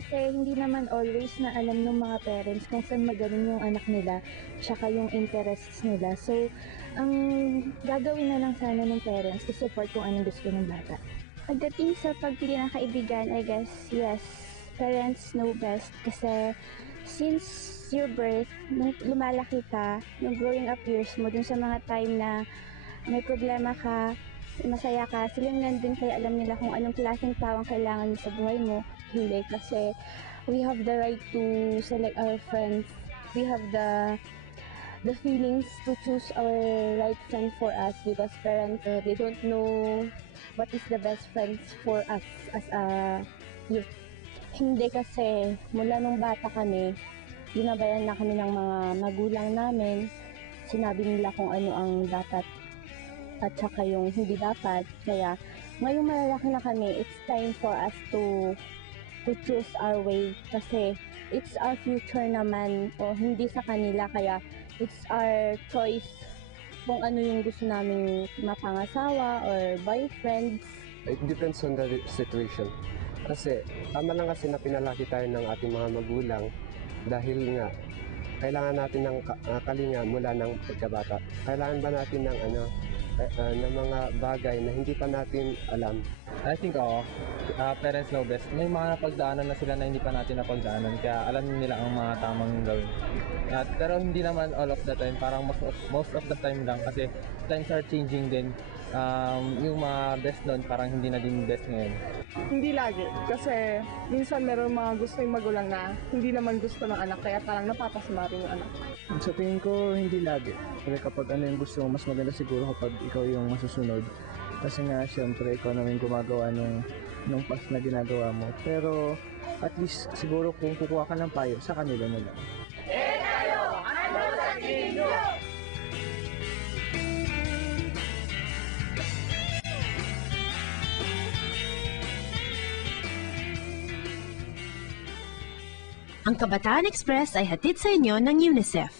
kasi hindi naman always na alam ng mga parents kung saan magaling yung anak nila tsaka yung interests nila. So, ang gagawin na lang sana ng parents is support kung anong gusto ng bata. Pagdating sa pagpili ng kaibigan, I guess, yes, parents know best kasi since your birth, nung lumalaki ka, nung growing up years mo, dun sa mga time na may problema ka, masaya ka, silang nandun kaya alam nila kung anong klaseng tao ang kailangan mo sa buhay mo. Hindi kasi we have the right to select our friends. We have the feelings to choose our right friend for us because parents, they don't know what is the best friends for us as a youth. Hindi kasi mula nung bata kami, ginabayan na kami ng mga magulang namin. Sinabi nila kung ano ang dapat at saka yung hindi dapat. Kaya ngayong malalaki na kami, it's time for us to choose our way kasi it's our future naman o hindi sa kanila, kaya it's our choice kung ano yung gusto naming mapangasawa or boyfriends. It depends on the situation. Kasi tama lang kasi na pinalaki tayo ng ating mga magulang dahil nga kailangan natin ng kalinga mula ng pagkabata. Kailangan ba natin ng ng mga bagay na hindi pa natin alam? I think parents know best. May mga napagdaanan na sila na hindi pa natin napagdaanan, kaya alam nila ang mga tamang gawin. Pero hindi naman all of the time, parang most of the time lang kasi times are changing din. Yung mga best noon parang hindi na din best ngayon. Hindi lagi, kasi minsan meron mga gusto yung magulang na hindi naman gusto ng anak, kaya parang napapasama rin yung anak. Sa tingin ko, hindi lagi. Kasi kapag ano yung gusto mo, mas maganda siguro kapag ikaw yung masusunod. Kasi nga, syempre, ikaw naman gumagawa nung past na ginagawa mo. Pero, at least, siguro kung kukuha ka ng payo, sa kanila na lang. Ang Kabataan Express ay hatid sa inyo ng UNICEF.